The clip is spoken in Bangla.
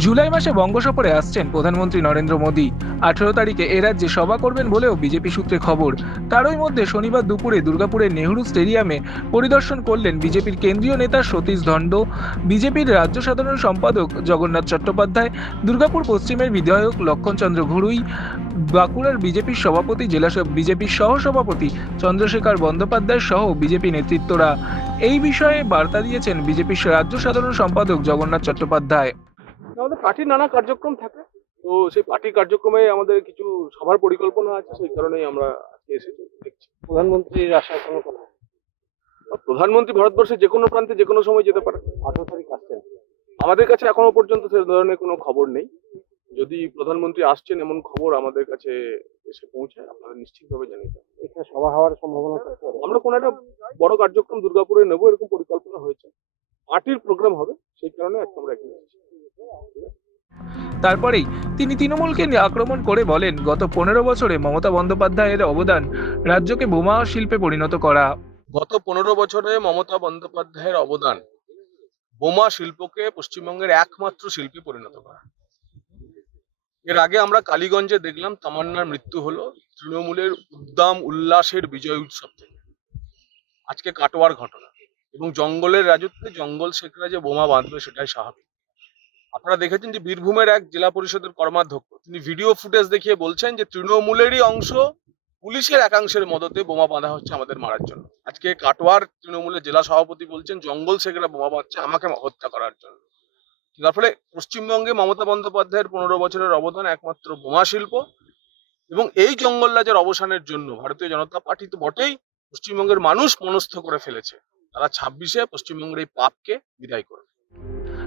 জুলাই মাসে বঙ্গ সফরে আসছেন প্রধানমন্ত্রী নরেন্দ্র মোদী। আঠেরো তারিখে এ রাজ্যে সভা করবেন বলেও বিজেপি সূত্রে খবর। তারই মধ্যে শনিবার দুপুরে দুর্গাপুরের নেহরু স্টেডিয়ামে পরিদর্শন করলেন বিজেপির কেন্দ্রীয় নেতা সতীশ ধণ্ড বিজেপির রাজ্য সাধারণ সম্পাদক জগন্নাথ চট্টোপাধ্যায়, দুর্গাপুর পশ্চিমের বিধায়ক লক্ষণচন্দ্র ঘুরুই, বাঁকুড়ার বিজেপির সভাপতি, জেলা বিজেপির সহসভাপতি চন্দ্রশেখর বন্দ্যোপাধ্যায় সহ বিজেপি নেতৃত্বরা। এই বিষয়ে বার্তা দিয়েছেন বিজেপির রাজ্য সাধারণ সম্পাদক জগন্নাথ চট্টোপাধ্যায়। আমাদের পার্টির নানা কার্যক্রম থাকে। তো সেই পার্টির কার্যক্রমে আমাদের কিছু সভার পরিকল্পনা আছে সেই কারণেই আমরা আজকে এসেছি দেখছি। প্রধানমন্ত্রীর আসার কোনো কথা প্রধানমন্ত্রী ভারতবর্ষের যে কোনো প্রান্তে যে কোনো সময় যেতে পারে। আঠারো তারিখ আসছেন। আমাদের কাছে এখনও পর্যন্ত সে ধরনের কোনো খবর নেই। যদি প্রধানমন্ত্রী আসছেন এমন খবর আমাদের কাছে এসে পৌঁছায় আপনারা নিশ্চিতভাবে জানিয়ে দেবেন। এখানে সভা হওয়ার সম্ভাবনা আমরা কোনো একটা বড় কার্যক্রম দুর্গাপুরে নেব এরকম পরিকল্পনা হয়েছে। পার্টির প্রোগ্রাম হবে সেই কারণে আজকে তারপরেই তিনি তৃণমূলকে আক্রমণ করে বলেন, গত পনেরো বছরে মমতা বন্দ্যোপাধ্যায়ের অবদান রাজ্যকে বোমা শিল্পে পরিণত করা। গত পনেরো বছরে মমতা বন্দ্যোপাধ্যায়ের অবদান বোমা শিল্পকে পশ্চিমবঙ্গের একমাত্র শিল্পে পরিণত করা। এর আগে আমরা কালীগঞ্জে দেখলাম, তামান্নার মৃত্যু হলো, তৃণমূলের উদ্দাম উল্লাসের বিজয় উৎসব থেকে। আজকে কাটোয়ার ঘটনা এবং জঙ্গলের রাজত্বে জঙ্গল শেখরা যে বোমা বাঁধবে সেটাই স্বাভাবিক। আপনারা দেখেছেন যে বীরভূমের এক জেলা পরিষদের কর্মাধ্যক্ষ। তিনি ভিডিও ফুটেজ দেখিয়ে বলছেন যে তৃণমূলেরই অংশ পুলিশের একাংশের মদতে বোমা বাঁধা হচ্ছে আমাদের মারার জন্য। আজকে কাটোয়ার তৃণমূলের জেলা সভাপতি বলছেন, জঙ্গল শেখরা বোমা বাঁধছে, আমাকে হত্যা করার জন্য। যার ফলে পশ্চিমবঙ্গে মমতা বন্দ্যোপাধ্যায়ের পনেরো বছরের অবদান একমাত্র বোমা শিল্প এবং এই জঙ্গল রাজের অবসানের জন্য ভারতীয় জনতা পার্টি তো বটেই পশ্চিমবঙ্গের মানুষ মনস্থ করে ফেলেছে। তারা ছাব্বিশে পশ্চিমবঙ্গের এই পাপকে বিদায় করবে।